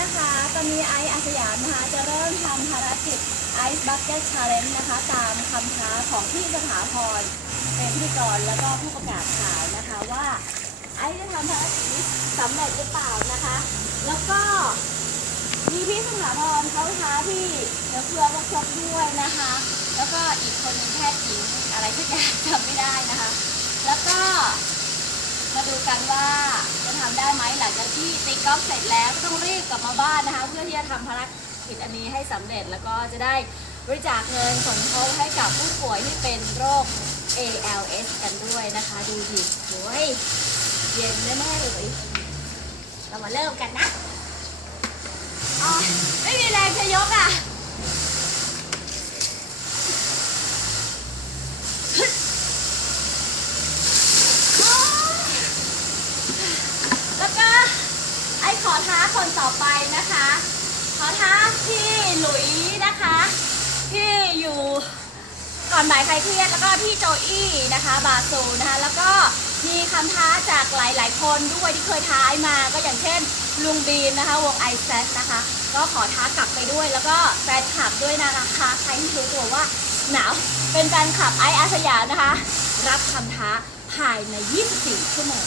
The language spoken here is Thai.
นะคะ ตอนนี้ไอซ์อาสยามนะคะ จะเริ่มทำภารกิจไอซ์บั c เก็ตชาเลนจ์นะคะ ตามคำท้าของพี่สถาพรเป็นพิธีกรแล้วก็ผู้ประกาศข่าวนะคะว่า ไอซ์จะทำภารกิจนี้สำเร็จหรือเปล่านะคะ แล้วก็มีพี่สถาพรเขาท้าพี่เดี๋ยวเพื่อวักชกด้วยนะคะ แล้วก็อีกคนหนึงแพทย์หญิงอะไรทุกอย่างจำไม่ได้นะคะ แล้วก็มาดูกันว่า จะทำได้ไหมหลังจากที่ตีกอล์ฟเสร็จแล้วก็ต้องรีบกลับมาบ้านนะคะ เพื่อที่จะทำภารกิจอันนี้ให้สำเร็จแล้วก็จะได้บริจาคเงินสมทบให้กับผู้ป่วยที่เป็นโรค ALS กันด้วยนะคะ ดูดิโอ้ยเย็นแน่ๆเลยเรามาเริ่มกันนะ อ๋อ ไม่มีแรงจะยกอะ แล้วก็ไอ้ขอ ท้าคนต่อไปนะคะ ขอท้าพี่หลุยนะคะ ที่อยู่ก่อนบ่ายใครเครียดแล้วก็พี่โจอี้นะคะ บาซูนะคะ แล้วก็มีคำท้าจากหลายๆ คนด้วยที่เคยท้ายมา ก็อย่างเช่น ลุงบีมนะคะ วงไอแซนะคะ ก็ขอท้ากลับไปด้วย แล้วก็แฟนคลับด้วยนะคะ ใครที่รู้ตัวว่าหนาวเป็นแฟนคลับไออาสยามนะคะ รับคำท้าภายใน 24 ชั่วโมง